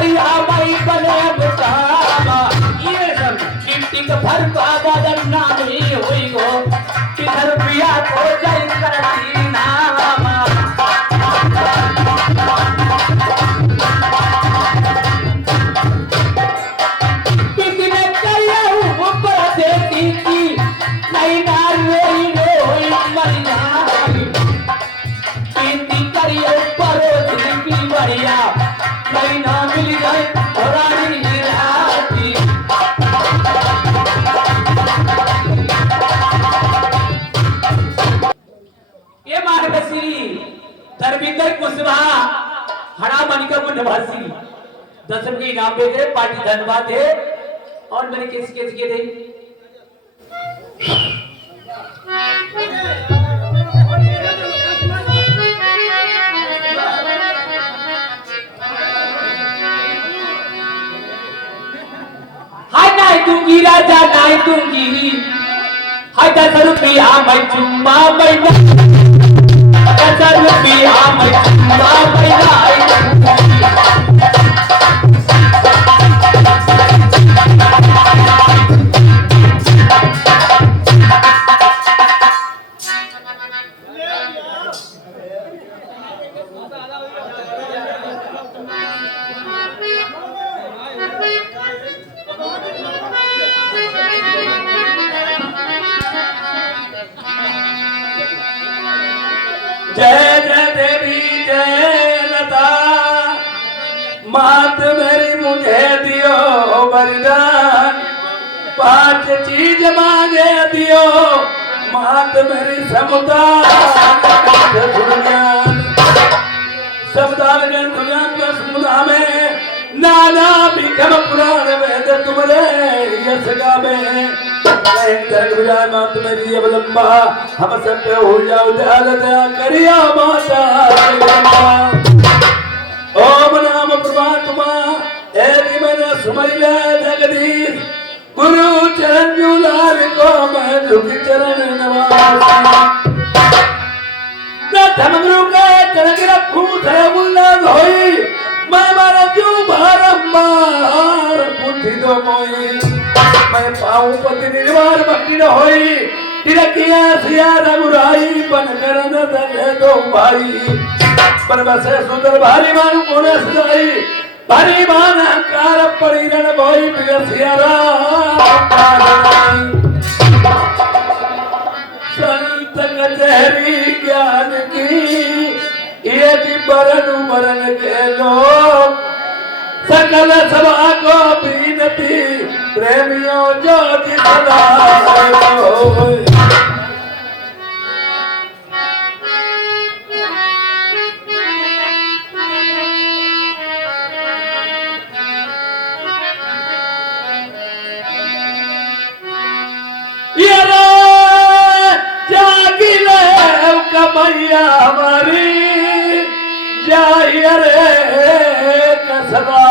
करिया भाई बने बतावा ये सब टिक भर का बदन नामी हुई गो किधर पिया को जय करती नामा कितने करिया ऊपर देती की नहीं ना रोई रोई मरिया कितनी करिया ऊपर दिल की बढ़िया नहीं ना मिल जाए रानी राती ये मार्गश्री धर्मेंद्र कुशवाहा हरा मनिका कुंडवासी 10 रुपये इनाम दे गए पार्टी धन्यवाद है और मैंने किसके किसके दी हाय नहीं दूंगी राजा नहीं दूंगी हाय 10 रुपया मैं चुम्मा बैठा 10 रुपया मैं चुम्मा बैठा जय जय देवी जय लता मात मेरी मुझे दियो वरदान 5 चीज मांगे दियो मात मेरी समुदान सबदान का समुदाय में नाना विक्रम पुराण वेद तुमरे यश गावे मात मेरी अवलंबा हम सब पे हो जाओ दया करिया माता ओम नाम परमात्मा एरी मैंने सुमर ले जगदीश गुरु चरण जुलाल को मैं झुक चरण नवासी न धर्मगुरु के चरण रखूं थे मुल्ला धोई मैं मारा जो बारंबार बुद्धि दो मोई मैं पाऊं पति निर्वाण भक्ति न होई तिरकिया सिया रघुराई बन कर न दे दो भाई पर बसे सुंदर भारी मानु कोने सदाई भारी मान अहंकार परिरण भोई प्रिय सिया संत कचहरी ज्ञान की ये जी बरन के लोग सकल सभा को बीनती प्रेमियों जो जितना जागी ले कमैया हमारी जाहिए रे कसबा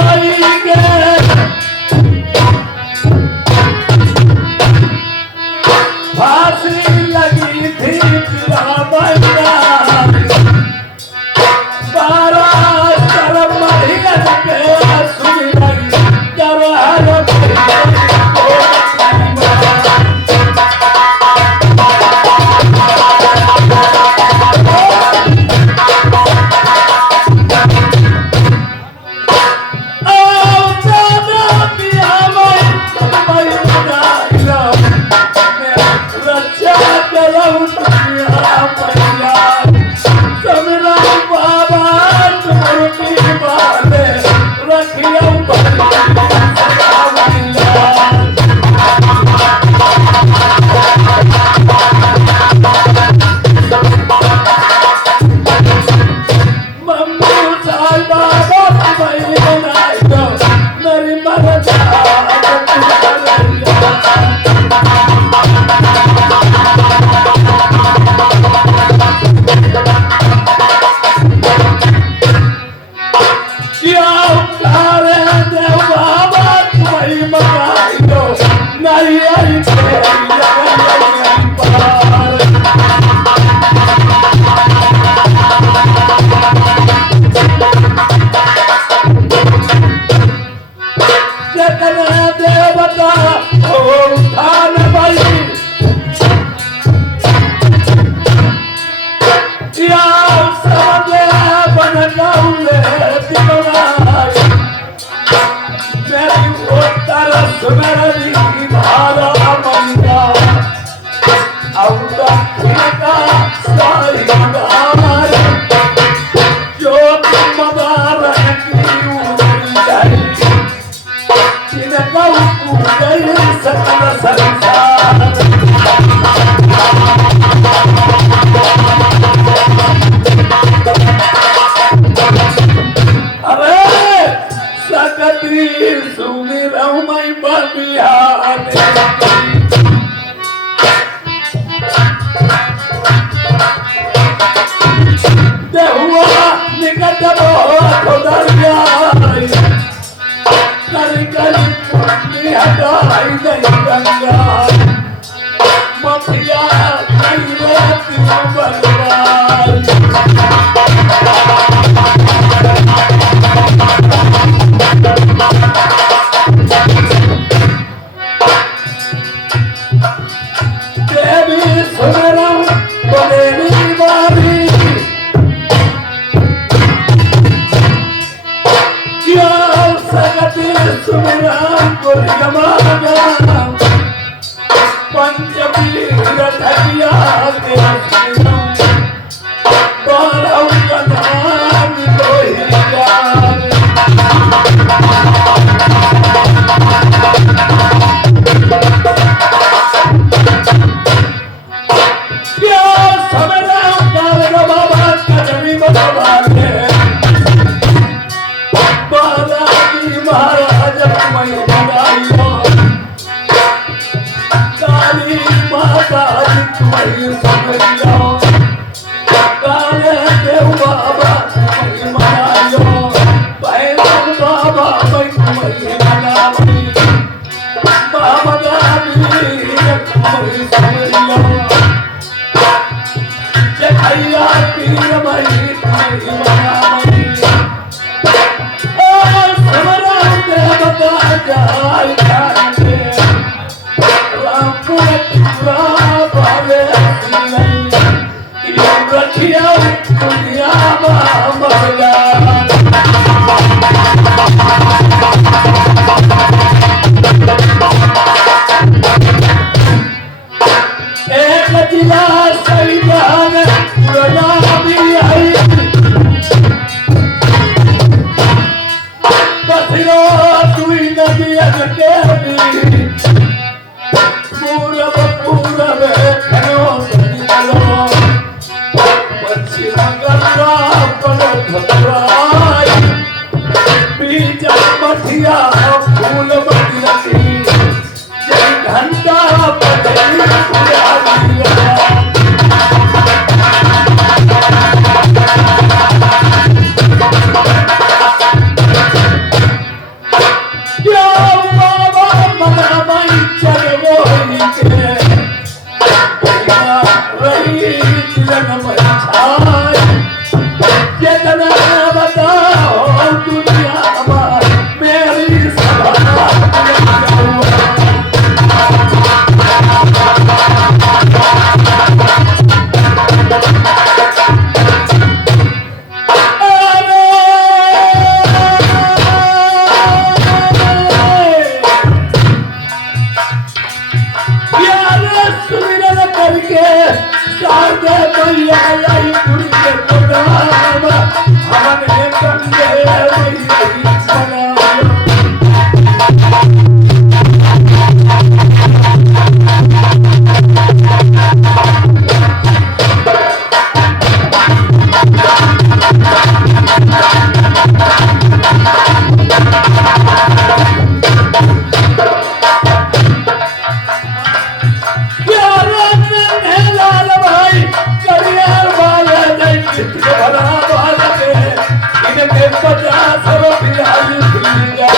होई के फांसी लगी थी मैया 12 शर्म महियन के सुन लगी करहर भला बालके इनके 50 रुपया लिखिया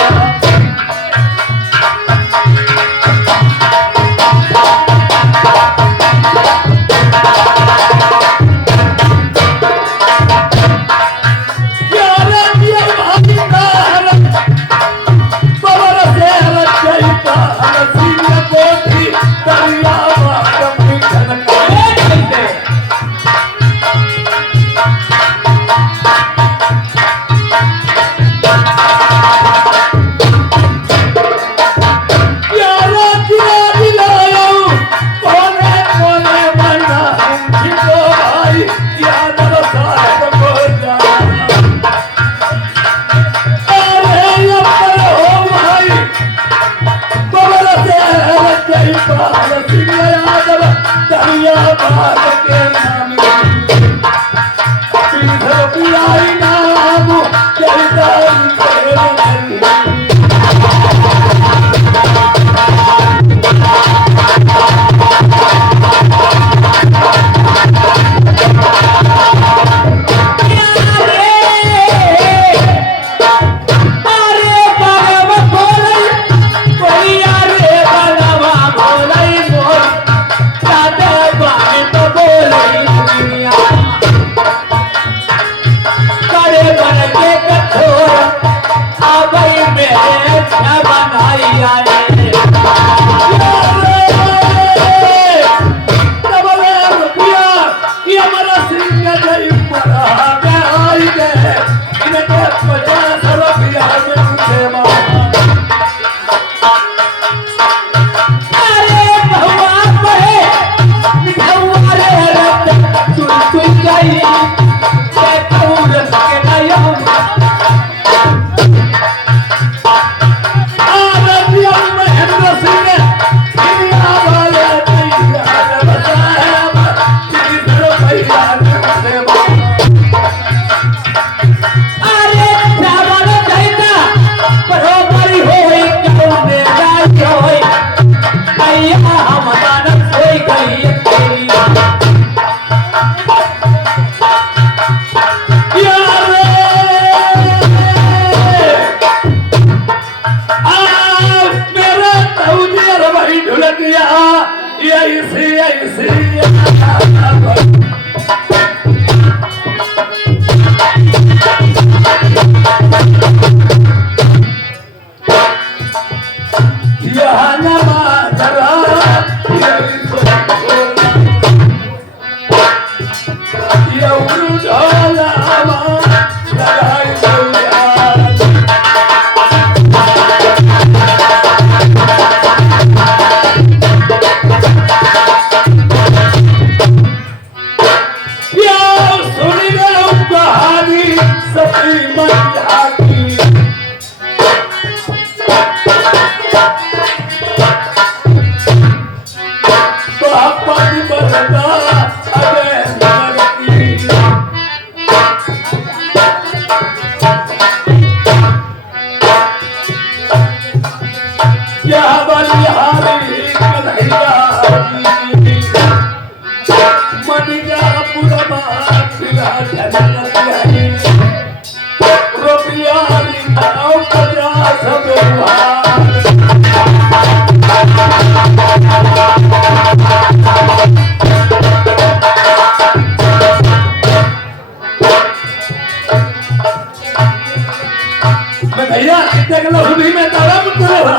भैया कितने किलो हुई में तारा मुझे रहा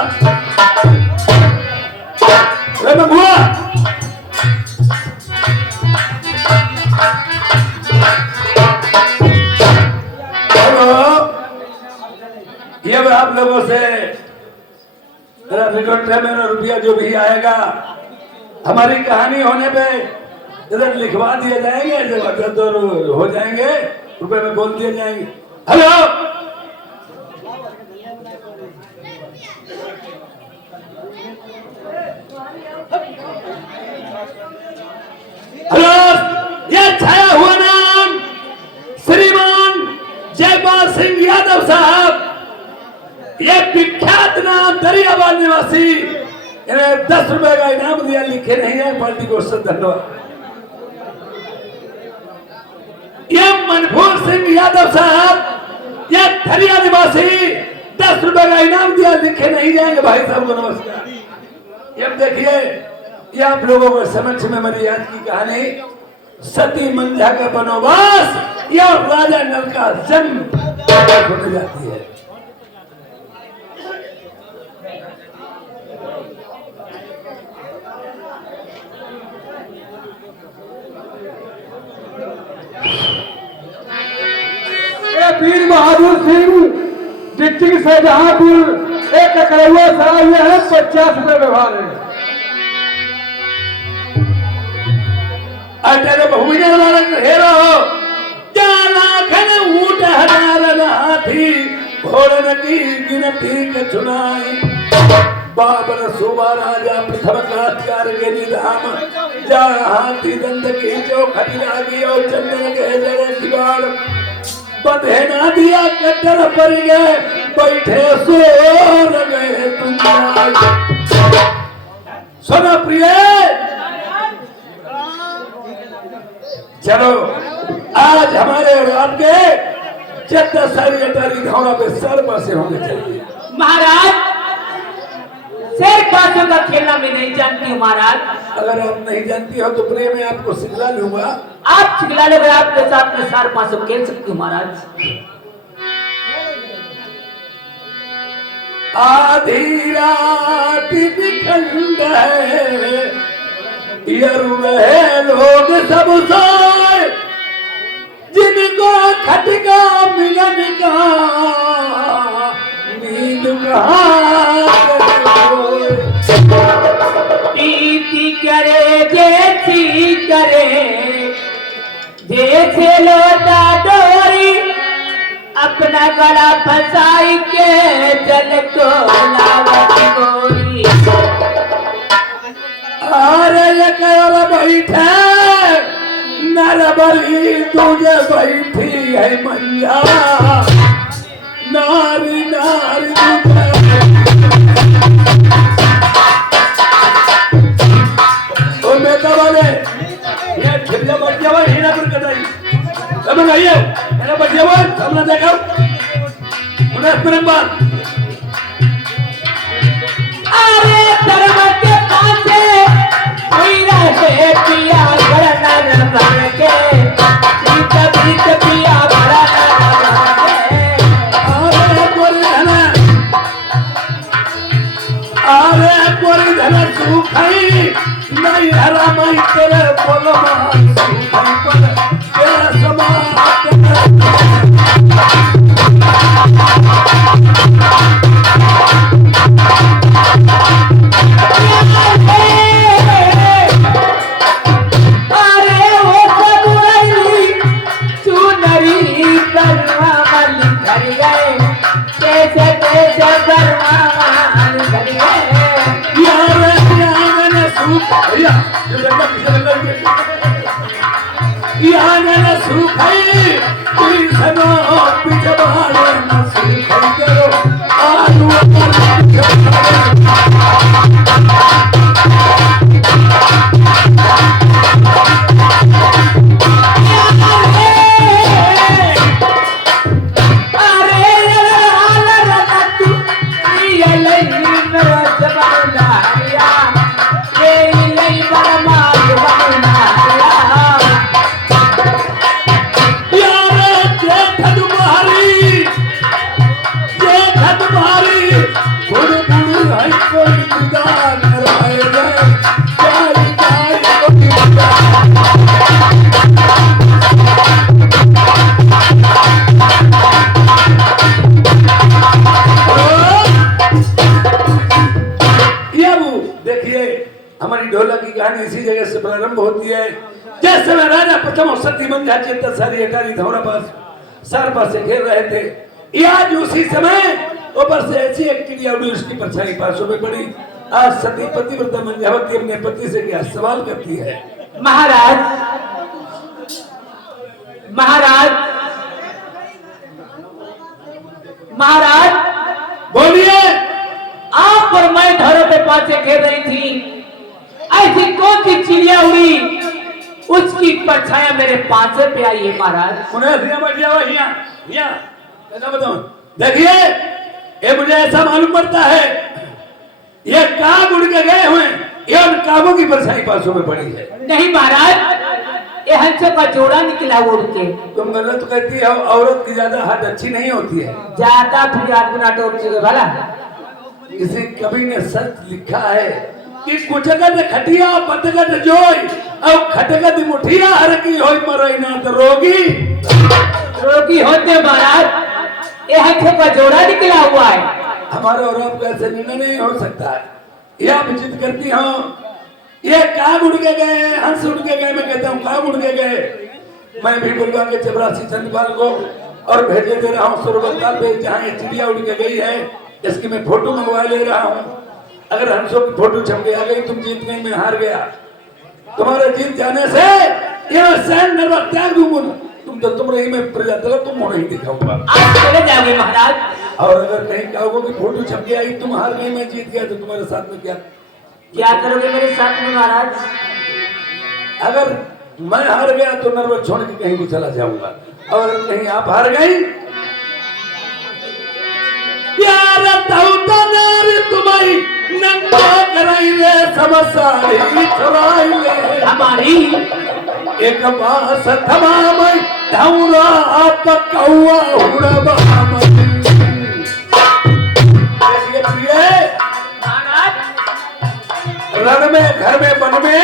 अरे मैं बुआ ये अब आप लोगों से मेरा रिकॉर्ड है, मेरा रुपया जो भी आएगा हमारी कहानी होने पे इधर लिखवा दिए जाएंगे, जब हो जाएंगे रुपए में बोल दिए जाएंगे। हेलो हेलो, यह छाया हुआ नाम श्रीमान जयपाल सिंह यादव साहब, यह विख्यात नाम दरियाबाद निवासी, इन्हें 10 रुपए का इनाम दिया, लिखे नहीं है, पार्टी को धन्यवाद। ये मनभूर सिंह यादव साहब, ये थरिया निवासी 10 रुपए का इनाम दिया, लिखे नहीं जाएंगे भाई साहब को नमस्कार। ये देखिए, ये आप लोगों को समझ में मेरी आज की कहानी सती मंझा का वनवास या राजा नल का जन्म होने जाती है। वीर बहादुर सिंह डिस्ट्रिक्ट शाहजहांपुर एक ककड़ुआ साहब है 50 रुपए व्यवहार है। अटल भूमिजल वाला हेरो जाला खन ऊट हजार हाथी घोड़न की गिनती के चुनाई बाबर सुबा राजा प्रथम कात्यार के निधाम जा हाथी दंड की जो खड़ी लागी और चंदन के जड़े दिवार बंधे ना दिया कट्टर पर गए बैठे सो गए तुम। सुनो प्रिय, चलो आज हमारे और आपके 74 साल अटारी धौरा पे सर पर से होंगे चाहिए। महाराज शेर पासों का खेलना मैं नहीं जानती हूँ महाराज। अगर आप नहीं जानती हो तो प्रिय मैं आपको सिखला लूंगा। आप सिखला लोगे, आपके साथ में सार पासों खेल सकती हूँ महाराज। आधी रात निखंड है वह लोग सब सोए जिनको खटका मिलन का नींद इति करे जैसी करे जैसे लोटा डोरी अपना गला फंसाई के जल को लावत गोरी। अरे ये कयोला बैठे नरबली तुझे बैठी है मंजा नारी नारी और मैं तो बोले ये खिलिया बच्चा वो हीरा पर कटाई अब आइए मेरा बच्चा वो हमने देखा उन्हें परंपरा। अरे धर्म के पासे कोई रहे पिया बड़ा न बन के कभी पिया बड़ा न अरे कोरी धन सुखाई नहीं हरा मई तेरे बोलो सुखाई पर तेरा समाज हमारी ढोलक की कहानी इसी जगह से प्रारंभ होती है। जैसे में राजा प्रथम और सती मंझा चेतर सारी अटारी धौरा पास सर पर से घेर रहे थे। आज उसी समय ऊपर से ऐसी एक्टिविटी हुई उसकी परछाई पासों में पड़ी। आज सती पतिव्रता मंझावती अपने पति से क्या सवाल करती है। महाराज महाराज महाराज बोलिए। आप और मैं धौरे पे पासे घेर रही थी, ऐसी कौन सी चिड़िया उड़ी उसकी परछाया मेरे पांचे पे आई है महाराज। उन्हें यहाँ बैठ जाओ, यहाँ कैसा बताऊं? देखिए ये मुझे ऐसा मालूम पड़ता है ये काग उड़ के गए हुए, ये उन कागों की परछाई पासों में पड़ी है। नहीं महाराज, ये हंसों का जोड़ा निकला उड़ के। तुम गलत कहती हो, औरत की ज्यादा हाथ अच्छी नहीं होती है। ज्यादा फिर गुना टोक भला। किसी कवि ने सच लिखा है कि कुचगत खटिया पतगत जोई और खटगत मुठिया हर की होई मरई ना तो रोगी होते महाराज, ये हंसों का जोड़ा निकला हुआ है। हमारा और आपका ऐसे निर्णय नहीं हो सकता है। ये आप जिद करती हो, ये काग उड़ के गए, हंस उड़ के गए, मैं कहता हूँ काग उड़ के गए। मैं भी बुलवा के चपरासी चंद्रपाल को और भेजे दे रहा हूँ सुरबत्ताल पे, जहाँ ये चिड़िया उड़ के गई है इसकी मैं फोटो मंगवा ले रहा हूँ। अगर हंसों की फोटो छप के आ गई, तुम जीत गई, मैं हार गया। तुम्हारे जीत जाने से ये सैन नरवा त्याग दूंगा। तुम रही मैं प्रजा तलब तुम नहीं दिखाऊंगा। आप चले जाओगे महाराज। और अगर कहीं कागों की फोटो छप के आई, तुम हार गई, मैं जीत गया, तो तुम्हारे साथ में क्या करोगे मेरे साथ में महाराज? अगर मैं हार गया तो नर्वस छोड़ के कहीं भी चला जाऊंगा, और कहीं आप हार गई प्यार तुम्हारी नंगा कराई ले समसारी छुड़ाई ले हमारी एक बास तमाम धौरा आप कौआ उड़बा रण में घर में वन में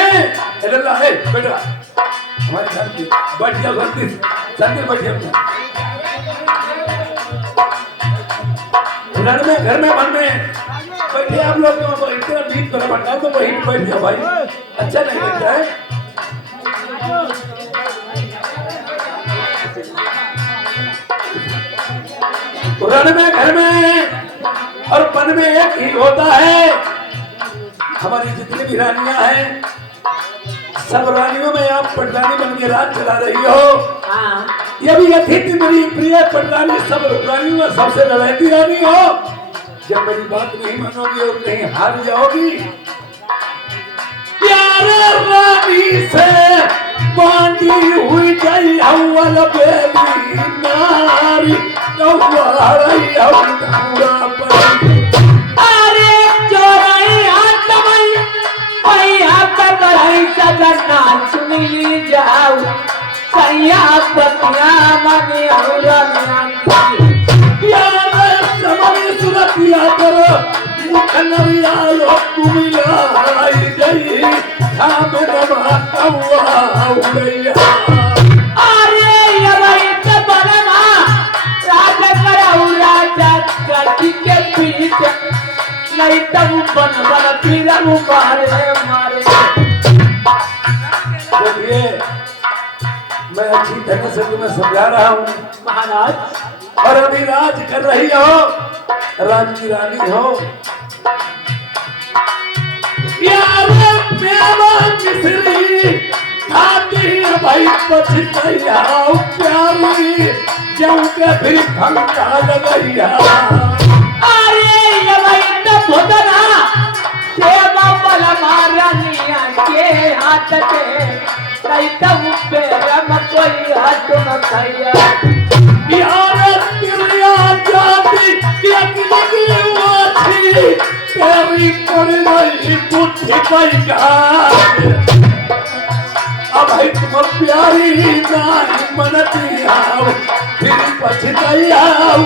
बेटा हमारे शांति बैठ जाओ, शांति बैठ जाओ। रण में घर में वन में बैठे आप लोग, इतना बीच पर बैठा तो वहीं बैठ जाओ भाई, अच्छा नहीं लगता है। रण में घर में और वन में एक ही होता है। हमारी जितनी भी रानियां हैं, सब रानियों में आप पटरानी बन के राज चला रही हो। ये भी अतिथि मेरी प्रिय पटरानी, सब रानियों में सबसे लड़ाई रानी हो। जब मेरी बात नहीं मानोगी और कहीं हार जाओगी, प्यारे रानी से बांधी हुई गई अव्वल बेली नारी कौवारई अवधूरा पर। अरे चोरई हाथ में भैया पकड़ई सजना सुनी जाओ सैया पतिया मने औरा प्यारे समरी सुरतिया करो मुखनरिया लो कुमिला आई गई धाम रमा कौवा उड़ैया। अरे ये भाई तो बना राज कराऊ राजा गति के पीछे नहीं तब बन पीरा मारे मारे। देखिए मैं अच्छी तरह से तुम्हें समझा रहा हूँ महाराज, और अभी राज कर रही हो, राज की रानी हो। मिश्री खाती है भाई पछतैया प्यारी जब के फिर भंगा लगैया। अरे ये भाई तो भोदना सेवा वाला महारानिया के हाथ से नहीं तब बेरम कोई हाथ न खाया। बिहार तिरिया जाती एक लगी वाथी तेरी पड़ गई बुद्धि कई घाट। अब है तुम प्यारी नहीं मनती आओ फिर पछताई आओ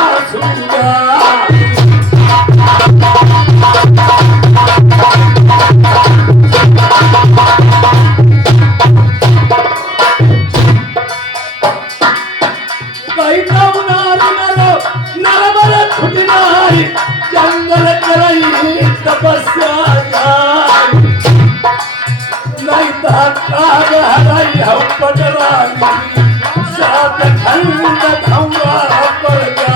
आंसूगा। जंगल करई तपस्या नहीं काग हराई हम पटरानी सात खंड धौरा पर जा।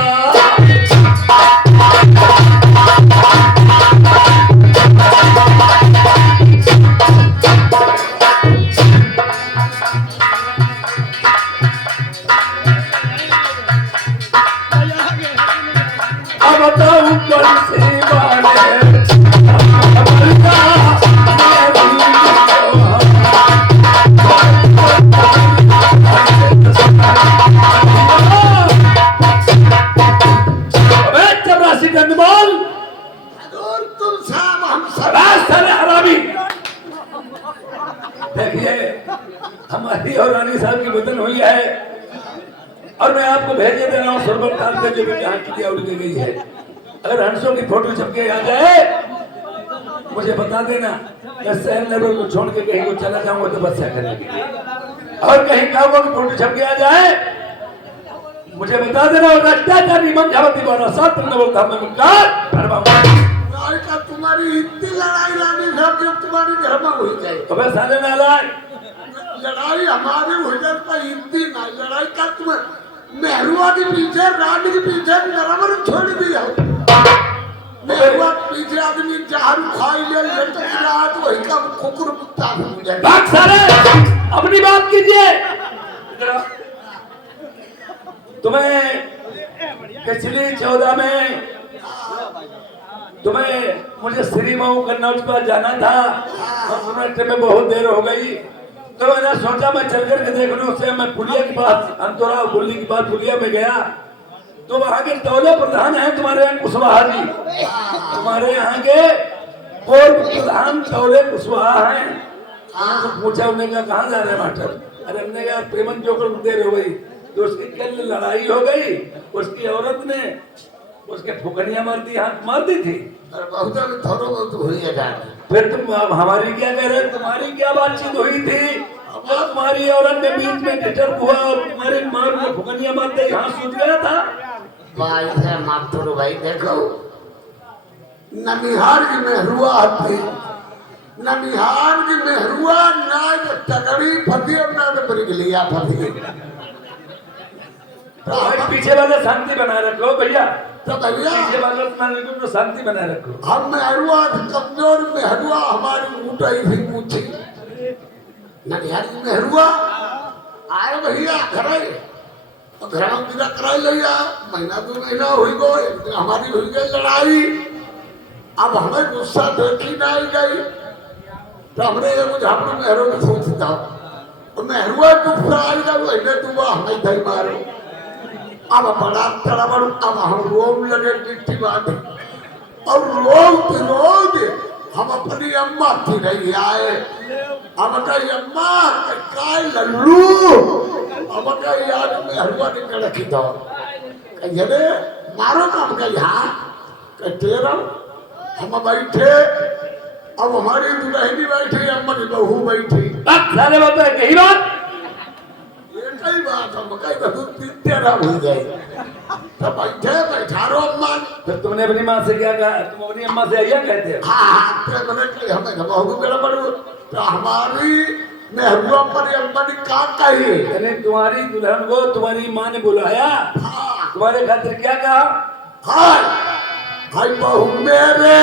अब तो ऊपर से वाले आपको भेजे दे रहा हूँ सरबत ताल पे जो भी जहाँ की उड़ के गई है। अगर हंसों की फोटो छपके आ जाए मुझे बता देना, मैं शहर नगर को छोड़ के कहीं को चला जाऊंगा तो बस करने के लिए। और कहीं कागों की फोटो छपके आ जाए मुझे बता देना, होगा अत्याचारी मन झावती बारा सात नवल था मैं मुकार का तुम्हारी इतनी लड़ाई लानी है कि तुम्हारी घर में हो जाए। अबे साले नालायक, लड़ाई हमारे हो जाए तो इतनी ना लड़ाई का तुम मेहरुआ के पीछे राड के पीछे नरमर छोड़ दिया। मेहरुआ पीछे आदमी जहर खाई ले तो रात वही का कुकुर कुत्ता हो जाए। भाग साले, अपनी बात कीजिए। तुम्हें पिछली 14 में तुम्हें मुझे श्री मऊ कन्नौज पर जाना था और सुनने में बहुत देर हो गई, तो मैंने सोचा मैं चल कर के देख लूं। उससे मैं पुलिया के पास अंतोरा बुल्ली के पास पुलिया में गया तो वहां के टोले प्रधान हैं तुम्हारे यहाँ कुशवाहा जी, तुम्हारे यहाँ के पूर्व प्रधान टोले कुशवाहा हैं। तो पूछा उन्होंने कहा कहाँ जा रहे हैं मास्टर? अरे हमने कहा पेमन जोकर देर हो गई तो उसकी कल लड़ाई हो गई, उसकी औरत ने उसके फुकनिया मार दी, हाथ मार दी थी। बहुत थोड़ा बहुत हुई है। फिर तुम हमारी क्या कह रहे, तुम्हारी क्या बातचीत हुई थी? तुम्हारी औरत के बीच में डिस्टर्ब हुआ और तुम्हारे मार में फुकनिया मारते हाथ सूझ गया था। भाई है माफ करो भाई, देखो ननिहार की मेहरुआ थी, ननिहार की मेहरुआ ना तगड़ी फटी और ना तो परिगलिया फटी। तो पीछे वाले शांति बनाए रखो भैया, तो भैया पीछे वाले तो शांति बनाए रखो। हम मेहरुआ कमजोर मेहरुआ हमारी ऊँटाई भी पूछी ननिहार की मेहरुआ आए भैया घर तो घर में पूजा कराई लिया। महीना 2 महीना हुई गई, हमारी हुई गई लड़ाई। अब हमें गुस्सा देखी ना आई गई तो हमने ये कुछ हम मेहरों में सोचता तो मेहरुआ गुस्सा आई गई वही तुम हमें दही मारो। अब बड़ा तड़बड़, अब हम रोम लगे डिट्टी बात और रोज हम अपनी अम्मा की नहीं आए। हम कही अम्मा काय लल्लू, हम कही आज मेहरुआ निकल रखी दो कही रे मारो काम कही हाँ कहते रहो। हम बैठे, अब हमारी दुल्हनी बैठी, अम्मा की बहू बैठी। सारे बात है कही बात, कई बात हम कई बहुत तेरा हो जाए तो बैठे बैठा रो अम्मा। फिर तुमने अपनी माँ से क्या कहा? तुम अपनी अम्मा से आइया कहते हो? हाँ तो मैंने कही हमें बहू मेरा बड़ू तो हमारी मेहरुआ पर अम्मा ने क्या कही? यानी तुम्हारी दुल्हन को तुम्हारी माँ ने बुलाया, तुम्हारे खातिर क्या कहा? हाय हाय बहू मेरे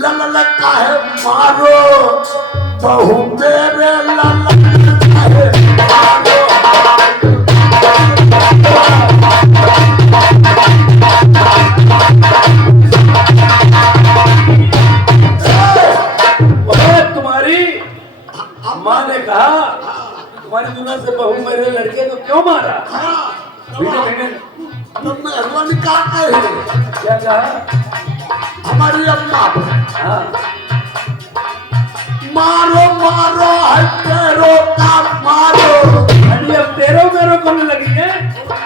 लल काहे मारो, बहू मेरे लल काहे मारो। तुम्हारी माँ ने कहा तुम्हारी दुल्हन से बहू मेरे लड़के को क्यों मारा? तो मेहरुआ ने क्या कही? क्या कहा? हमारी अम्मा हाँ मारो मारो है तेरो का मारो। अभी अब तेरो मेरो करने लगी है।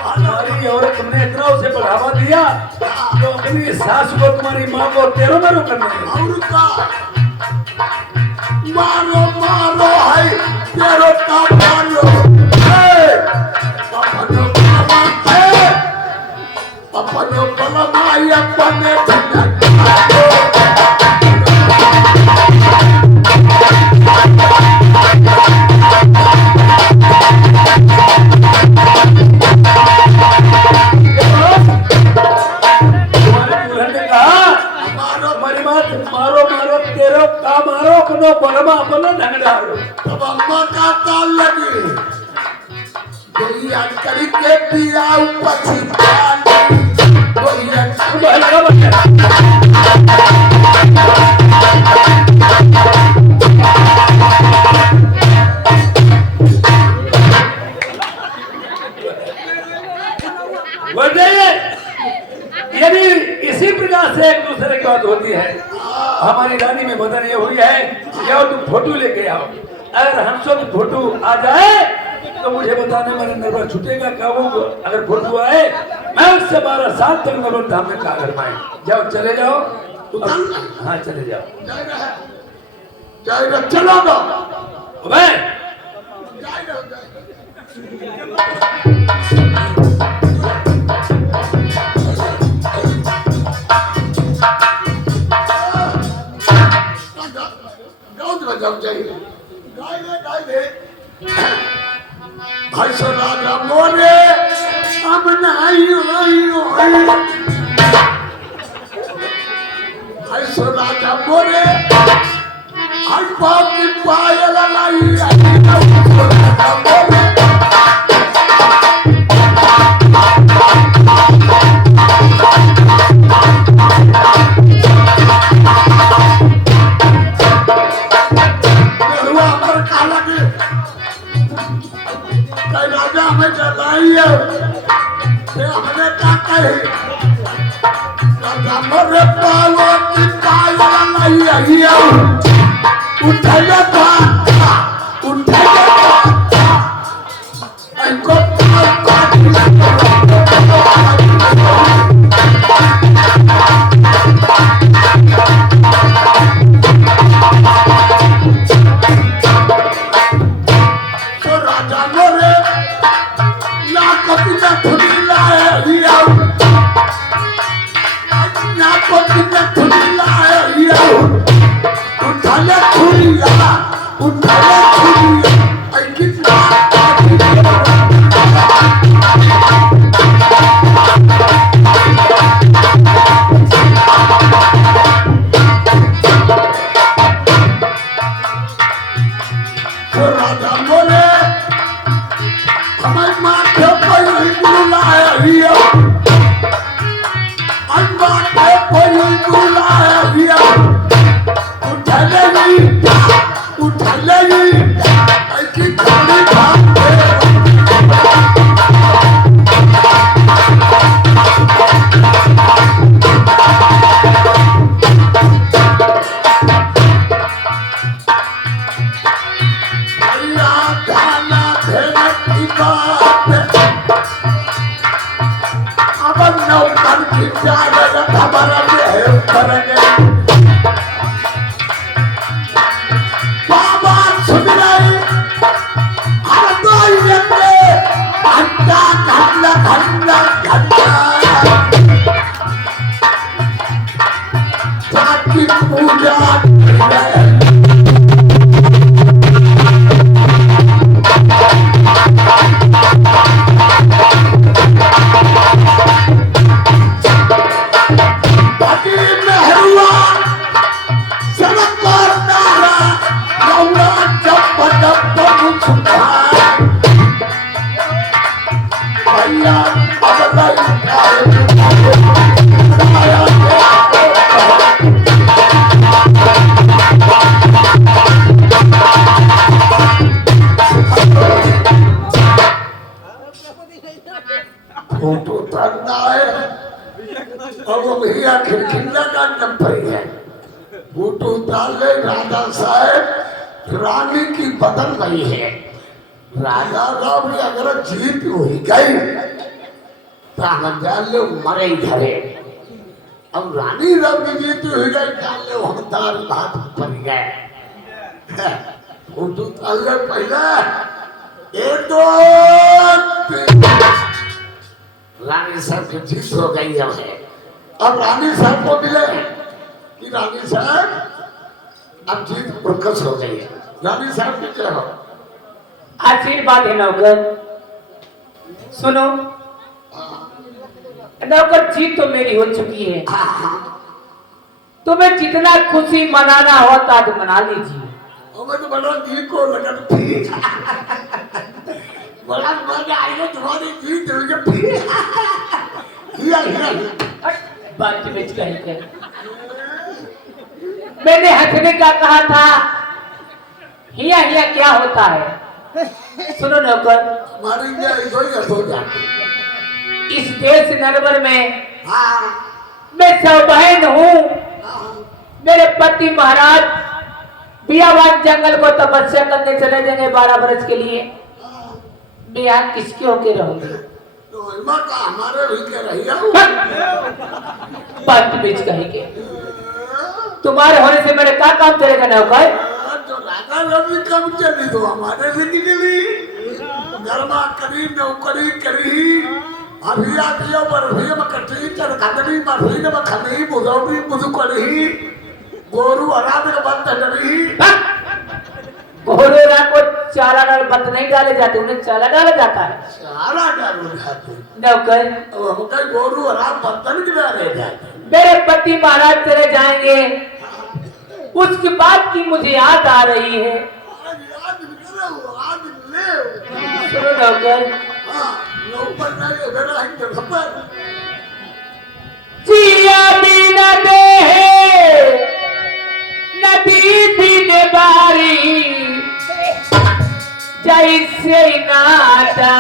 हमारी औरत तुमने इतना उसे बढ़ावा दिया तो अपनी सास को तुम्हारी माँ को तेरो मेरो करने लगी। और का मारो मारो है तेरो का मारो। अपनो बलमाई अपने तब अम्मा का ताल लगी गोइया करके दिया पछी गोइया यदि इसी प्रकार से एक दूसरे की बात होती है। हमारी रानी में बदन ये हुई है कि तुम फोटो लेके आओ, अगर हंसों की फोटो आ जाए तो मुझे बताने मेरा नरवा छूटेगा क्या वो अगर भूल हुआ है मैं उससे 12 साल तक नरवा धाम में का करवाए। जाओ चले जाओ। हाँ चले जाओ। जाएगा चलो ना अबे जाओ जाइए भाई सो राजा मोरे अब नहीं भाई सो राजा मोरे हर बाप की पायल लाई राजा मोरे राजा हमें जलाई है हमने क्या कहे राजा मोरे पालो की पायल लाई है उठाइए इनको तो राजा मोरे लाखों में खुला है लिया लाखों में खुला है लिया उठाले खुलिया आई कितना तो राजा बोले हमारी माँ को कोई बुलाया लिया माथे कोई बुलाया लिया उठले ऐसी खाली खाते भैया खाना देने की बात अब नौकर की जाएगा हमारा देह करेंगे बाबा सुन रही हर कोई व्यक्ति घंटा जाति पूजा फोटो तंदा है अब भैया खिड़खिंडा का नंबर है फोटो डाले राजा साहब रानी की बदल गई है राजा राम ने अगर जीत हुई गई तो मरे घरे अब रानी राम की जीत हुई गई डाले हम तार बात पर गए फोटो डाले पहले एक दो रानी साहब की जीत हो गई है अब रानी साहब को मिले कि रानी साहब अब जीत प्रकट हो गई है रानी साहब की क्या हो आशीर्वाद है नौकर। सुनो नौकर जीत तो मेरी हो चुकी है तुम्हें जितना खुशी मनाना हो तो मना लीजिए। हमें तो बड़ा जी को लगा थी बड़ा मजा आएगा तुम्हारी जीत हुई बात में कहीं कर मैंने हंसने का कहा था हिया हिया क्या होता है। सुनो नौकर हमारी क्या इधर हो जाती इस देश नरवर में हाँ मैं सौभाग्य हूँ मेरे पति महाराज बियाबान जंगल को तपस्या करने चले जाएंगे 12 वर्ष के लिए ब्याह किसके होके रहोगे? तो इमा का हमारे भी के रहिया पंत बीच कहीं के तुम्हारे होने से मेरे क्या काम चलेगा नौकर? तो राधा रवि कब चली तो हमारे से निकली गरमा करी नौकरी करी अभी आ दिया पर भी हम कटी चल खदनी मरही न खनी बुदौरी बुदु करी गोरू आराम के बंद डरी घोड़े रात को चारा डाल बंद नहीं डाले जाते, उन्हें चारा डाला जाता है। सारा डालू जाते नौकर अब हम कहीं गोरू आराम बर्तन की डाले जाते मेरे पति महाराज चले जाएंगे, उसके बाद की मुझे याद आ रही है। आज याद करो आज ले सुनो नौकर, हाँ नौकर नहीं बेरा है खबर जिया बिना दे नदी बिन बारी जैसे नाता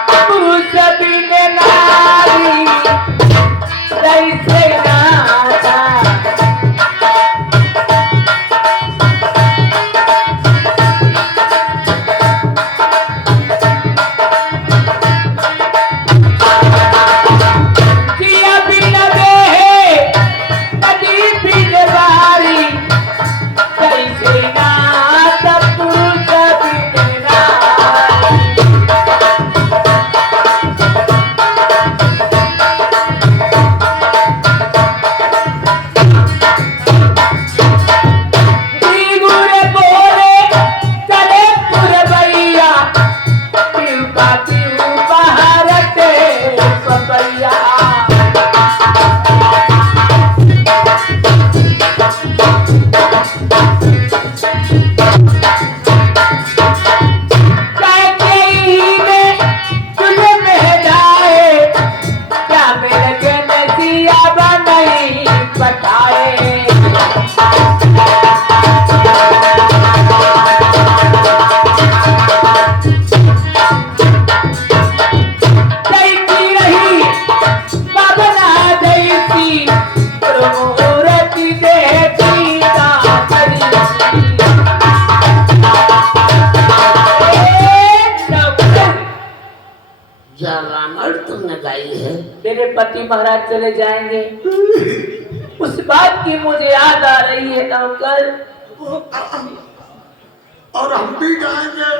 पुरुष बिन नारी जैसे नाता मेरे पति महाराज चले जाएंगे, उस बात की मुझे याद आ रही है नौकर। और हम भी जाएंगे।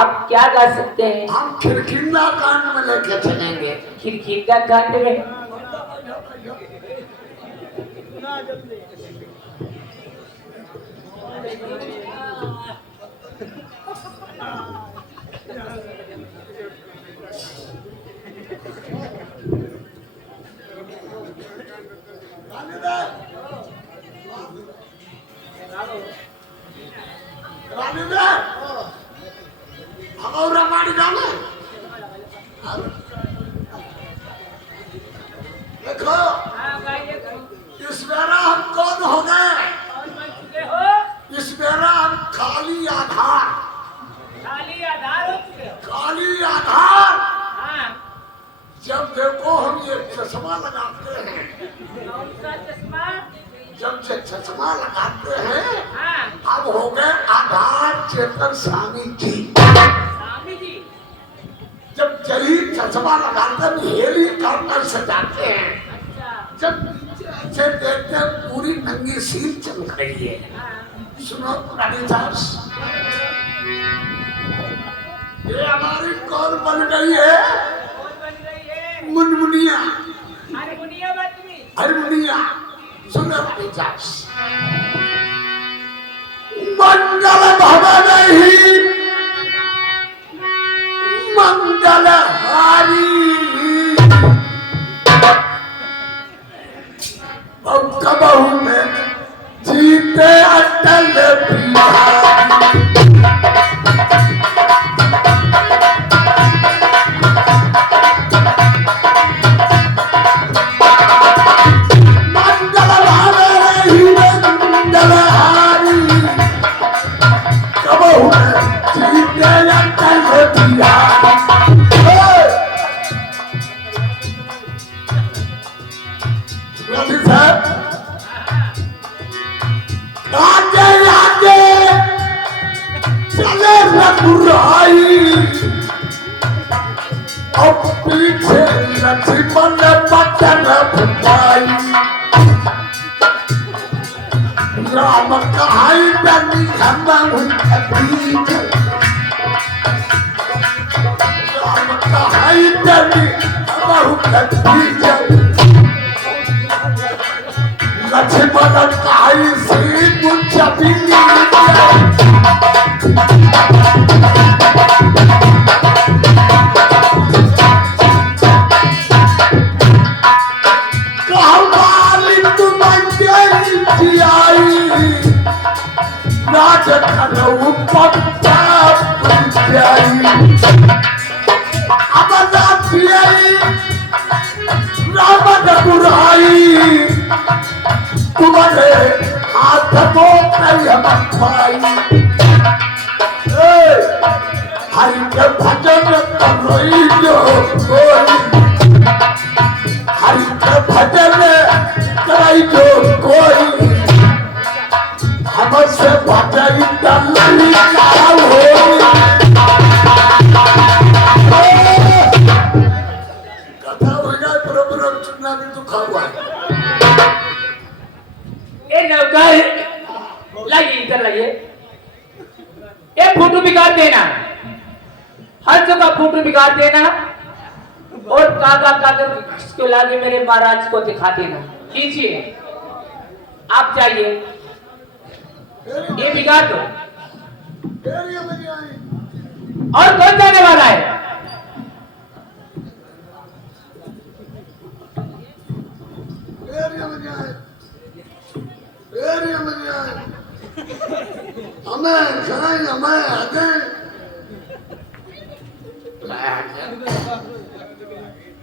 आप क्या गा सकते हैं? हम खिरखिंदा कांड में लेके चलेंगे। खिरखिंदा कांड में देखो इस बेरा हम कौन हो गए? इस बेरा हम खाली आधार खाली आधार। जब देखो हम ये चश्मा लगाते हैं, जब से चश्मा लगाते हैं अब हो गए आधार चेतन स्वामी जी। जब जली चश्मा लगाते हेली काउंटर से जाते हैं, जब से देखते हैं पूरी नंगी सील चमक रही है। सुनो रानी साहब, ये हमारी कौन बन गई है? मुनमुनिया हरमुनिया। सुनो रानी साहब, मंगल भवन ही मंगल हारी कबहू में जीते अटल बिहारी। मंगल भावे ही मंगल हारी कबहू में जीते अटल बिहारी। आगे आगे चले रघुराई पीछे लक्ष्मण बटन भाई राम कहाई बनी हम राम कहाई बनी लक्ष्मण कहाई श्री मुझ तुम्हारे हाथ को भाई हरि के भजन करोई जो कोई हरि के भजन कराई जो कोई हमसे भजन दल्ली कथा हो जाए बरोबर चुनना भी तो खावा नौकर लगी इधर लगे एक फोटो बिगाड़ देना हर जगह फोटो बिगाड़ देना और कागज इसको लागे मेरे महाराज को दिखा देना खींचिए आप जाइए ये बिगाड़ दो और कौन जाने वाला है हमें खाएं हमें आगे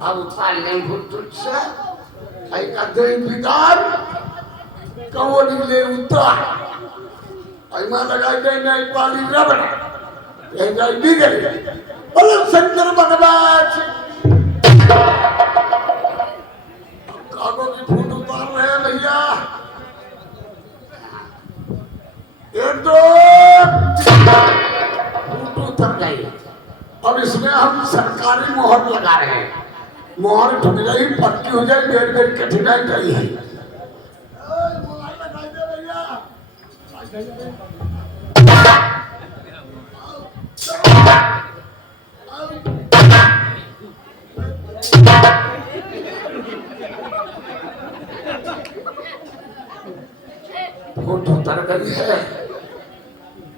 अब पालने भूत से आई का दिन बिगाड़ कहो निकले उतार आई मां लगाई गई नहीं पाली रबड़ ये जाई बिगड़ गई बोलो शंकर भगवान कागो की फोटो उतार रहे हैं भैया एक दो फोटो उतर गई अब इसमें हम सरकारी मोहर लगा रहे हैं मोहर ठुक जाए पक्की हो जाए देर देर कठिनाई गई है फोटो उतर गई है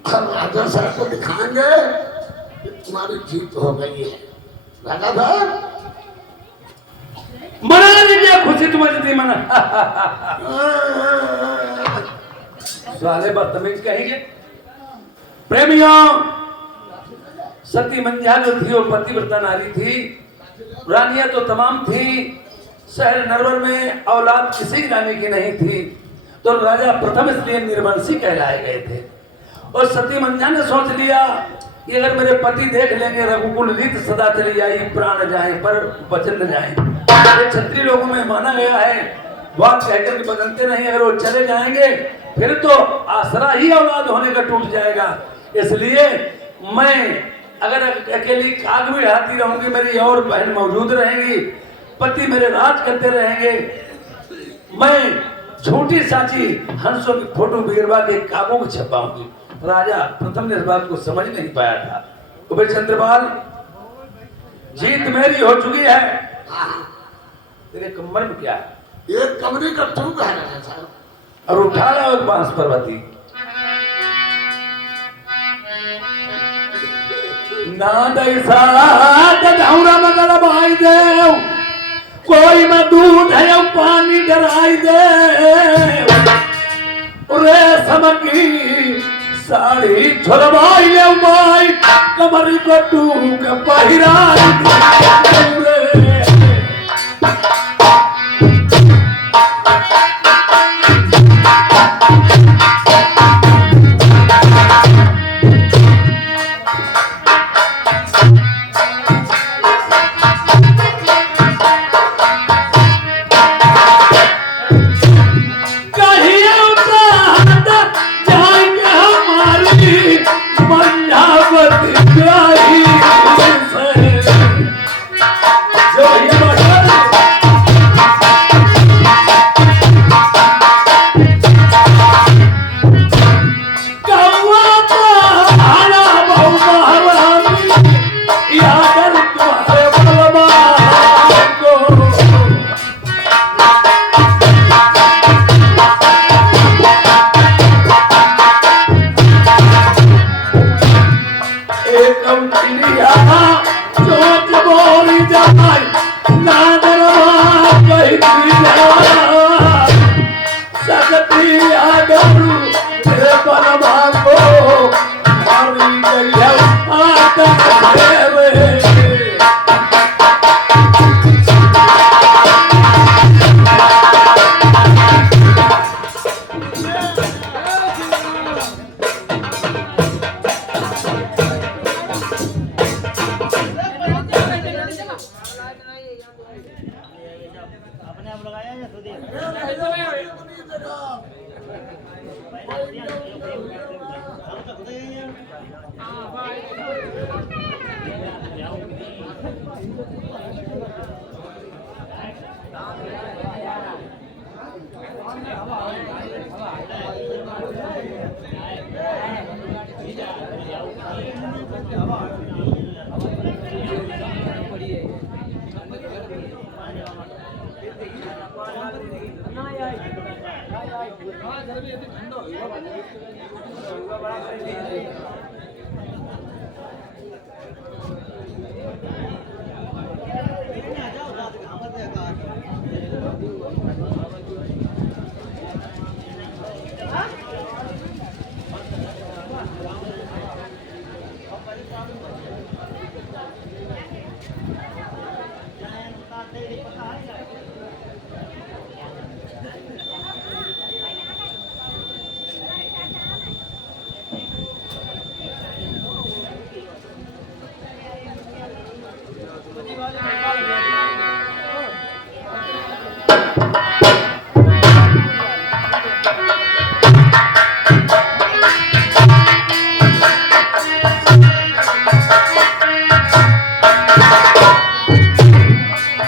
राजा साहब को दिखाएंगे तुम्हारी जीत हो गई है राजा साहब मना लीजिए खुशी तुम्हारी थी मना साले बदतमीज कहेंगे प्रेमियों सती मंजाल थी और पतिव्रता नारी थी रानियां तो तमाम थी शहर नरवर में औलाद किसी रानी की नहीं थी तो राजा प्रथम इसलिए निर्वंशी कहलाए गए थे और सती मंजा ने सोच लिया कि अगर मेरे पति देख लेंगे रघुकुल रीत सदा चली जाए प्राण जाए पर वचन न जाए ये क्षत्रिय लोगों में माना गया है बात कहकर बदलते नहीं अगर वो चले जाएंगे फिर तो आसरा ही औलाद होने का टूट जाएगा इसलिए मैं अगर अकेली काग में हाथी रहूंगी मेरी और बहन मौजूद रहेंगी पति मेरे राज करते रहेंगे मैं छोटी साची हंसों की फोटो बिगड़वा के कागों को छपाऊंगी राजा प्रथम ने इस बात को समझ नहीं पाया था उबे चंद्रपाल जीत मेरी हो चुकी है तेरे कमर में क्या है ये कमरे का टूक है राजा साहब और उठा ला और बांस पर्वती ना दैसा दौरा मगल भाई देव कोई मैं दूध है पानी डराई दे रे समकी साड़ी छोड़वाई ले माई कमर को टूक पहिराई दे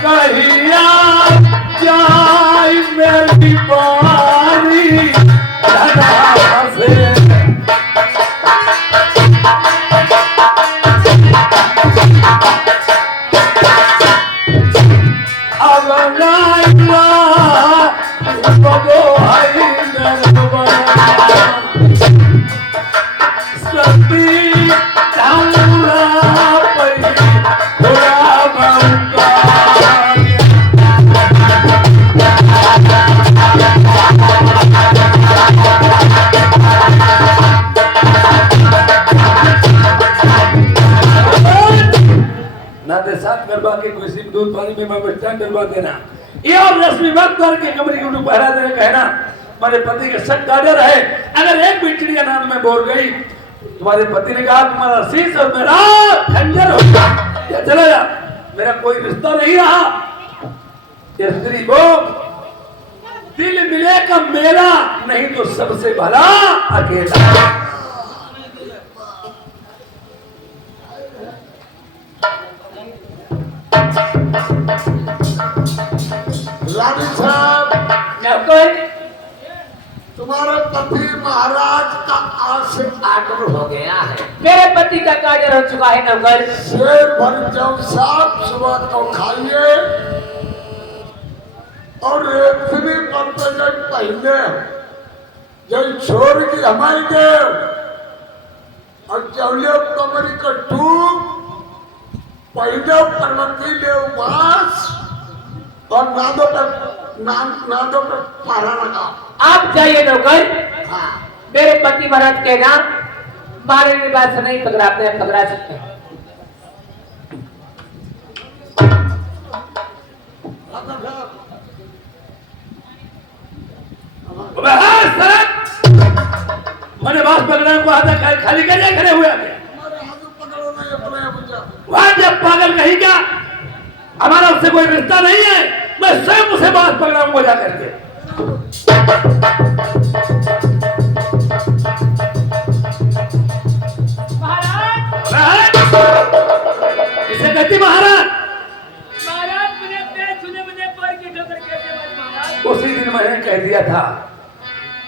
कहिया जाय मेरी बारी धरा से अब नाइला बदो है नरवा सती ताऊरा पई थोड़ा मौका ना दे साथ करवा के किसी दूध पानी में मैं बच्चा डलवा देना ये और रश्मि बात करके कमरे को पहरा देने कहना तुम्हारे पति के सच गाजर है अगर एक भी चिड़िया नाद में बोल गई तुम्हारे पति ने कहा तुम्हारा शीश और मेरा खंजर होगा या चला जा मेरा कोई रिश्ता नहीं रहा ये स्त्री को दिल मिलेगा मेरा नहीं तो सबसे भला अकेला रानी साहब नौकर तुम्हारे पति महाराज का आज से आर्डर हो गया है। मेरे पति का काजर हो चुका है नौकर। शेर भर जब साफ सुबह को खाइए और रेतनी बनते जब पहले जब छोड़ की हमारी देव और चौलिया कमरी का टूब पहले पर्वती ले उपास और नादों पे पारा लगा। आप जाइए नौकर। हाँ मेरे पति महाराज के नाम मारे निवास से नहीं पकड़ाते हैं पकड़ा सकते हैं। मैंने बात पकड़ने को आधा खाली कर खड़े हुए वहां जब पागल कहीं क्या हमारा उससे कोई रिश्ता नहीं है मैं स्वयं उसे बात पकड़ाऊंगा जा करके। इसे कहती महाराज उसी दिन मैंने कह दिया था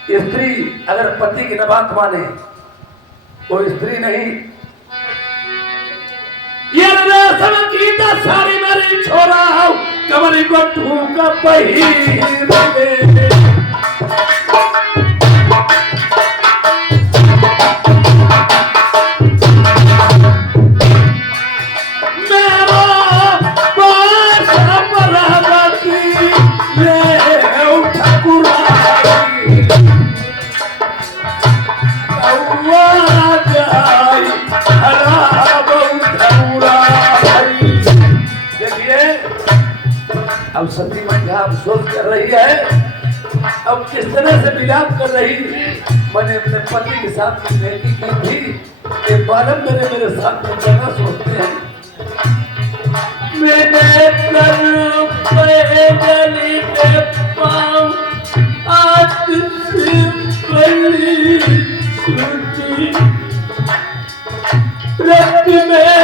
स्त्री अगर पति की न बात माने वो स्त्री नहीं। ये रसम की सारी मेरी छोरा कमरी को ठूक पहिर दे अब सती महिला अफसोस कर रही है अब किस तरह से मिलाप कर रही। मैंने अपने पति के साथ नेकी की थी ये बालम मेरे साथ में करना सोचते हैं। मैंने गली पे पाँव आज से पहली सोची रत में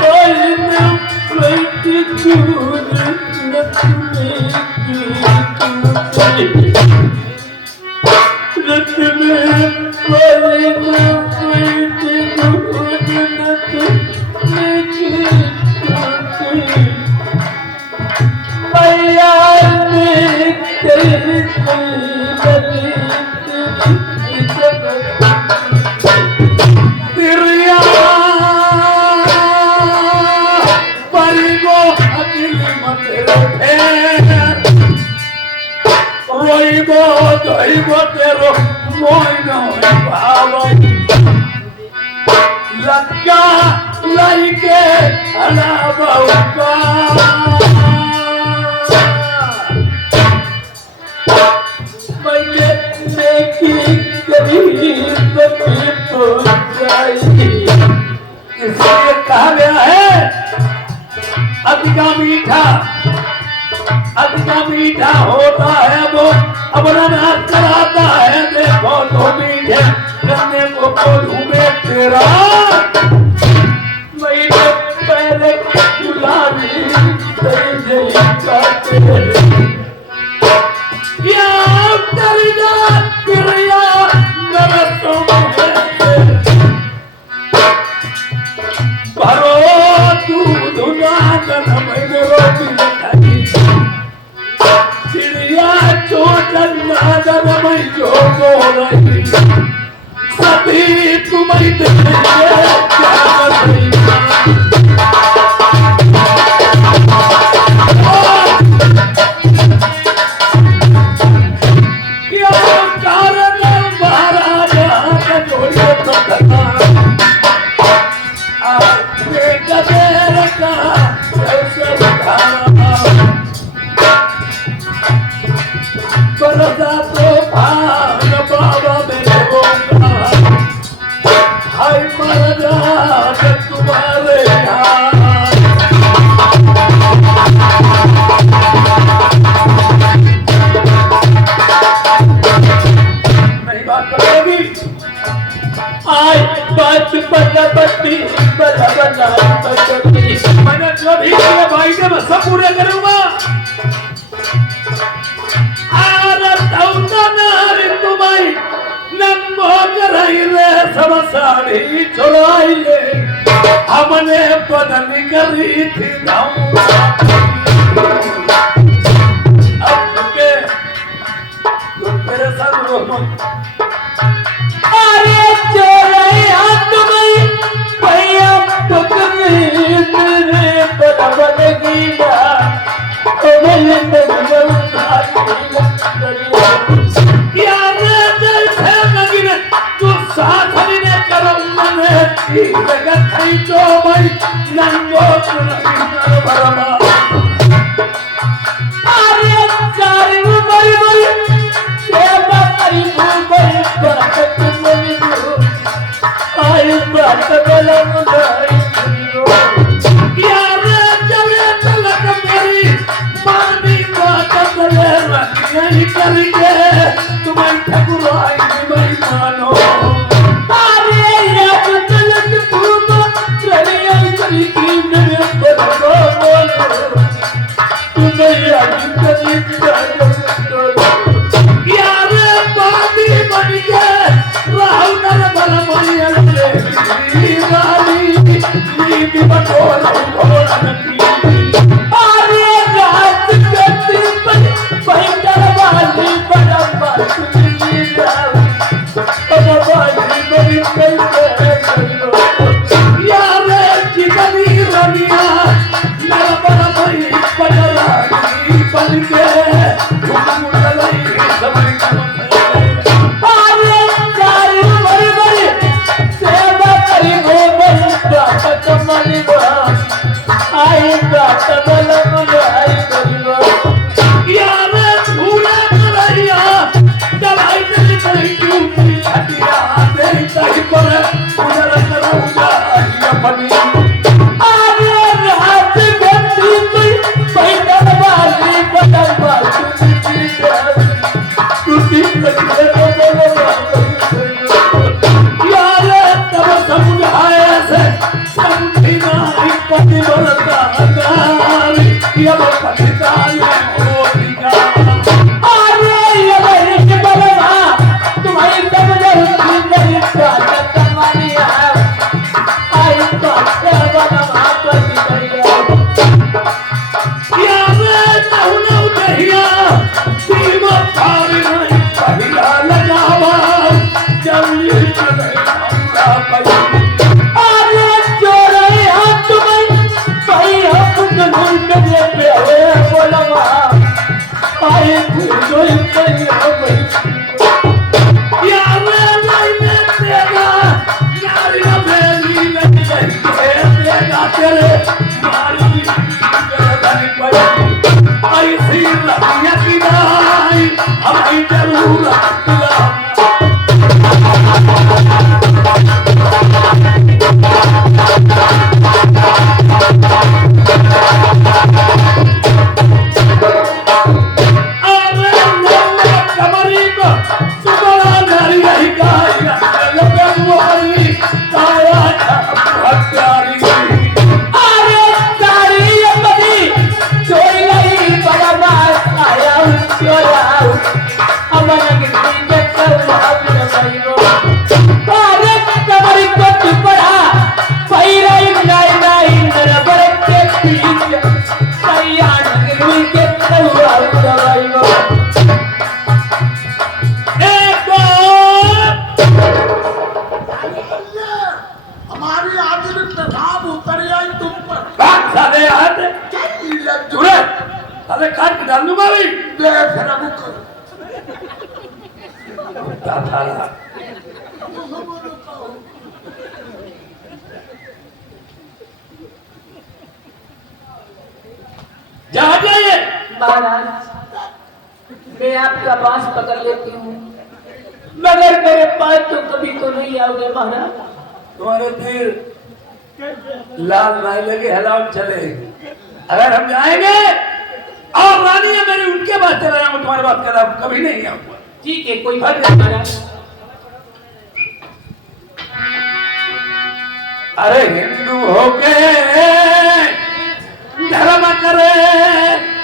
कोई न कोई दूर को धोई को तेरो मोइनो भाव लटका लाई के हला बहुका मैंने देखी गरीब की तो जाई इसलिए कहा गया है अतिका मीठा होता है वो अपना नाच कराता है देखो तो मीठे करने को बोलूं मैं तेरा मैंने पहले गुलाबी तेरे काटे या दरिया किरिया मेरे सोने भरो तू दुना तन मैंने रोटी लगाई चिड़िया चोटन नादन मैं जो बोल सभी तुम्हें देखे क्या नहीं मैंने जो भी किया भाई के मैं सब पूरे करूंगा तुम्हारी नंबो कराई ले सब साड़ी चुराई ले हमने बदन करी थी अब के मेरे साथ अरे चोरे हाथ में भैया पकड़े तेरे बराबर गीला ओ मेरे दिल यार जैसे मगीने तू साथ ने करो मने जगत थई जो भाई नंगो सुन बरमा अरे चारी बड़ी बड़ी सेवा करी बड़ी बात मनी दो आई बात बोला मुझे यार जब तलक मेरी मानी बात करे नहीं करेंगे तुम्हें ठकुराई नहीं मानो अरे यार तलक तुम चलिए करी की मेरे बोलो तुम्हें याद करी यार बाती बन के राहुल बल मरिया रे वाली नी बटोर घोड़ा नकी अरे रात गति पैदल वाली बड़ा बात तुझी जाओ बड़ा बाली बड़ी कैसे यार चिकनी रनिया मेरा बड़ा भाई पटरा बन के मुटलाई समझ अरे चारी बड़ी बड़ी सेवा करी बड़ी बात मनी आई बात बोला मुझे आई करी यार भूला करैया दवाई तेरी तेरी क्यों हटिया दे तई पर उधर करूंगा अपनी अरे रात गति पैदल वाली बदल बात तुझी तुझी लगे बोलो यार तब समझाए से समझना पति बोलता गाली ये पतिता ये होगा अरे ये बड़ी बलवा तुम्हारी समझ नहीं बात तुम्हारी है आई बात बलवा पति करिया यार तहुना उठिया सीमा पार नहीं पहिला लगावा जल्दी चले हमरा पई अरे चोरे हाथ में भाई हम नहीं करे पे बलवा आई कोई कोई सील की दाई हमारी जरूरत हमारी आदिल प्रभाव उतर आई तुम पर। साले यार चुरे साले काट के डाल दूंगा भाई बेफिर मुकर ताला जा जाइए महाराज मैं आपका बांस पकड़ लेती हूँ मगर मेरे पास तो कभी तो नहीं आओगे महाराज। तुम्हारे तीर लाल नहीं लगे हिलाओ चले अगर हम जाएंगे और रानी है मेरी उनके पास चला जाऊंगा तुम्हारे बात कर कभी नहीं आऊंगा। ठीक है कोई बात नहीं महाराज। अरे हिंदू होके धर्म करे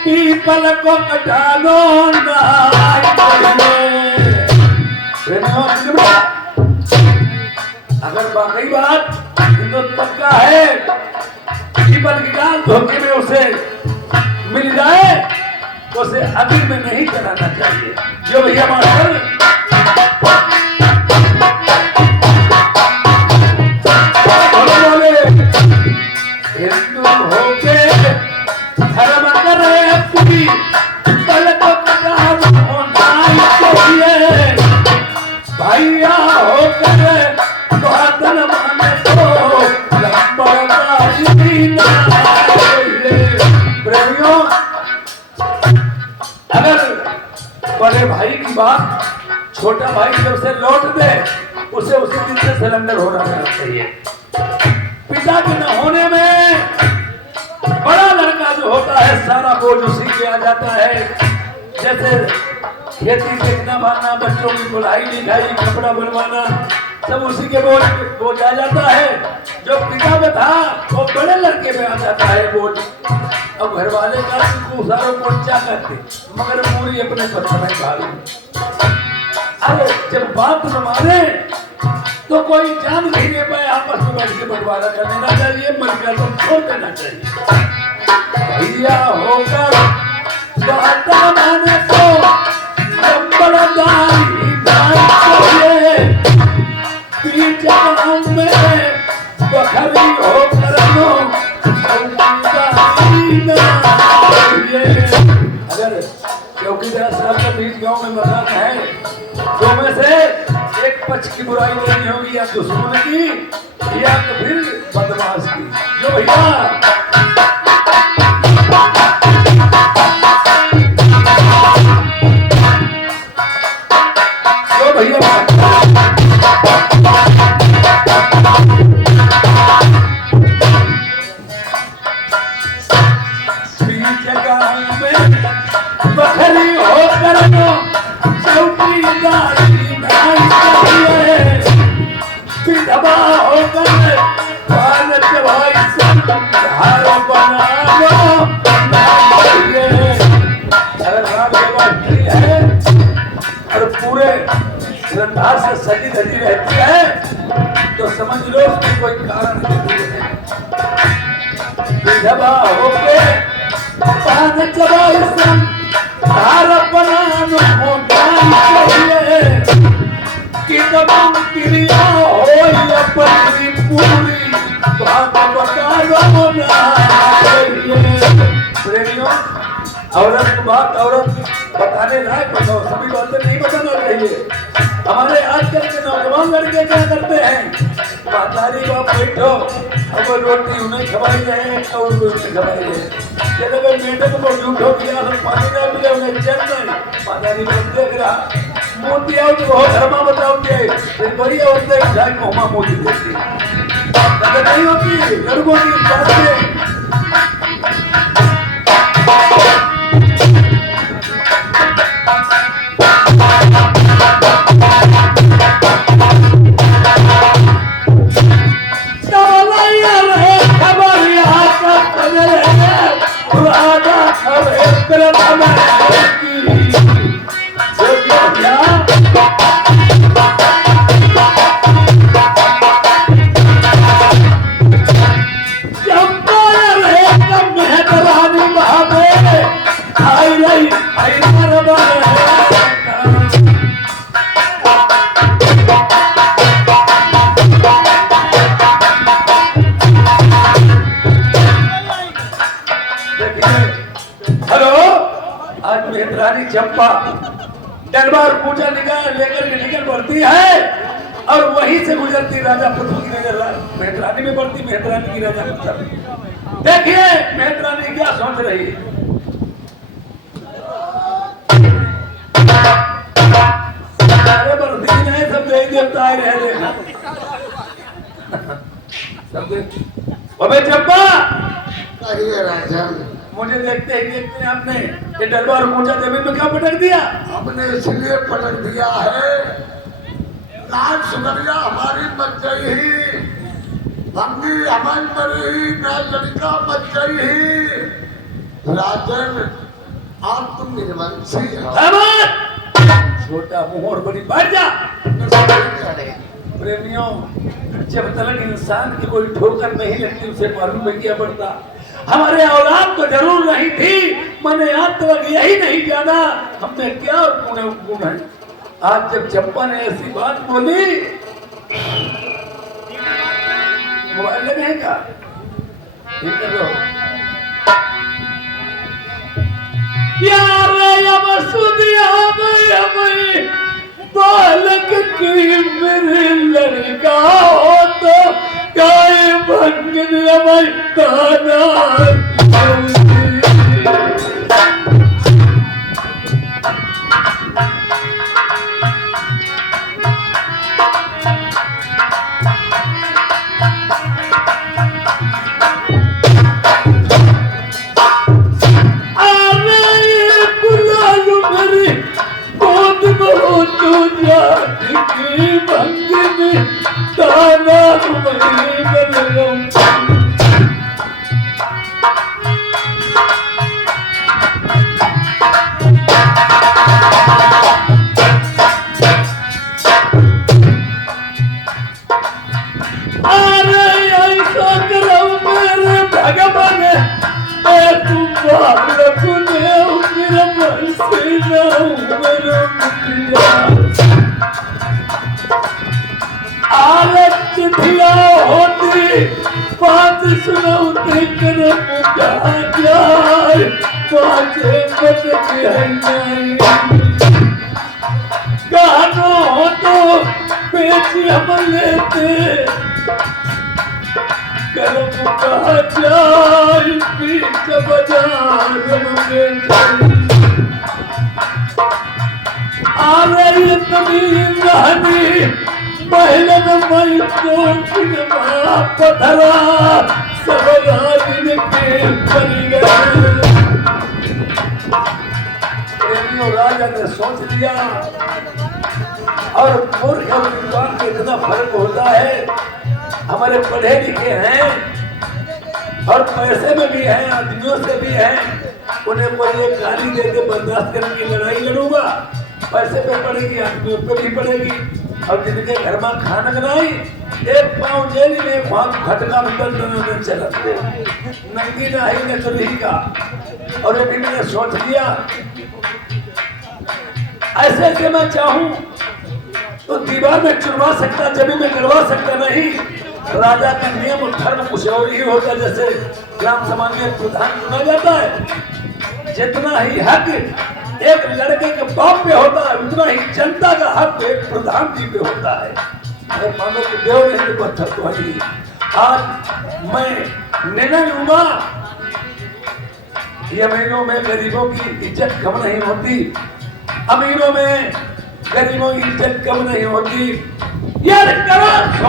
पीपल को कटालो अगर बाकी बात हिंदुत्व का है पीपल की डाल धोखे में उसे मिल जाए तो उसे अभी में नहीं चलाना चाहिए। जो भैया मास्टर हिंदू होके धर्म करे पूरी पल को चाहिए भैया होकर बातन माने तो प्रेमियों अगर बड़े भाई की बात छोटा भाई जब से लौट दे उसे उसी दिन से सिलेंडर होना चाहिए। पिता के न होने में बड़ा लड़का जो होता है सारा बोझ उसी पे आ जाता है। जैसे खेती देखना भागना बच्चों की पढ़ाई लिखाई कपड़ा बनवाना सब उसी के बोझ आ जाता है। जो पिता में था वो बड़े लड़के में आ जाता है बोझ। अब घर वाले का सारों को क्या करते मगर पूरी अपने पत्थर में भाग। अरे जब बात न माने तो कोई जान नहीं ले पाए आपस में बैठ के बंटवारा कर देना चाहिए मन का तो छोड़ देना चाहिए। भैया होकर बात माने तो बखरी होकर अगर चौकीदार साहब का बीच गांव में मकान है तो में से एक पक्ष की बुराई नहीं होगी या दुश्मन की या तो फिर बदमाश की। जो भैया बखरी होकर चौकीदारी विधवा होकर भारत भाई घर बना लो। अगर राम के बाद है और पूरे श्रद्धा से सजी धजी रहती है तो समझ लो उसमें कोई कारण नहीं है। विधवा होके कि क्रिया हो पूरी बात प्रेमियों औरत की बात औरत बताने लायक बताओ सभी बातें नहीं बताना चाहिए। हमारे आजकल के नौजवान लड़के क्या करते हैं मातारी बाप बैठो अब रोटी उन्हें खवाई जाए और रोटी खवाई जाए चलो मैं बेटे को झूठो किया हम पानी ना मिले उन्हें चल नहीं मातारी बाप देख रहा मोती आओ तो बहुत धर्मा बताओ के फिर बढ़िया होते हैं जाए मोहमा मोती देती कदर नहीं होती लड़कों की बात में चंपा दरबार पूजा निकाल लेकर के निकल पड़ती है और वहीं से गुजरती राजा पुत्र की नजर मेहतरानी में पड़ती मेहतरानी की राजा पुत्र देखिए मेहतरानी क्या सोच रही है अरे बर्दी नहीं सब देवी देवता आए रहे देखा सब देख अबे चंपा कहिए राजा मुझे देखते ही देखते आपने ये दरबार पूजा जमीन में क्या पटक दिया हमने इसलिए पटक दिया है नाच सुगरिया हमारी मच गई ही भंगी हमारी मरी ना लड़का मच गई ही राजन आप तुम निर्वंशी हो छोटा मुंह और बड़ी बढ़ जा प्रेमियों जब तक इंसान की कोई ठोकर नहीं लगती उसे मालूम है क्या पड़ता हमारे औलाद तो जरूर नहीं थी मैंने आज तक यही नहीं जाना हमने क्या गुण है आज जब चंपा ने ऐसी बात बोली मोबाइल लगे का ठीक कर लो यार अब सुदिया में बालक की मेरे लड़का हो तो गाय भंगने में ताना राजा ने सोच लिया और मूर्ख और विद्वान में इतना फर्क होता है हमारे पढ़े लिखे हैं और पैसे में भी हैं आदमियों से भी हैं उन्हें मुझे गाली दे के बर्दाश्त करने की लड़ाई लड़ूंगा पैसे पे पड़ेगी आदमियों पे भी पड़ेगी और जिनके घर में खाना बनाई एक पाँव जेल में एक पाँव खटका निकल दोनों चलते नंगी नहीं न चली का और ये भी मैंने सोच लिया ऐसे कि मैं चाहूं तो दीवार में चुनवा सकता जमीन में करवा सकता नहीं राजा का नियम और धर्म कुछ और ही होता जैसे ग्राम समाज में प्रधान चुना जाता है जितना ही हक एक लड़के के बाप पे होता है उतना ही जनता का हक एक प्रधान जी पे होता है अरे मानो कि देव ने तो पत्थर तो आई आज मैं निर्णय लूंगा कि अमीरों में गरीबों की इज्जत कम नहीं होती, अमीरों में गरीबों की इज्जत कम नहीं होती। यार करो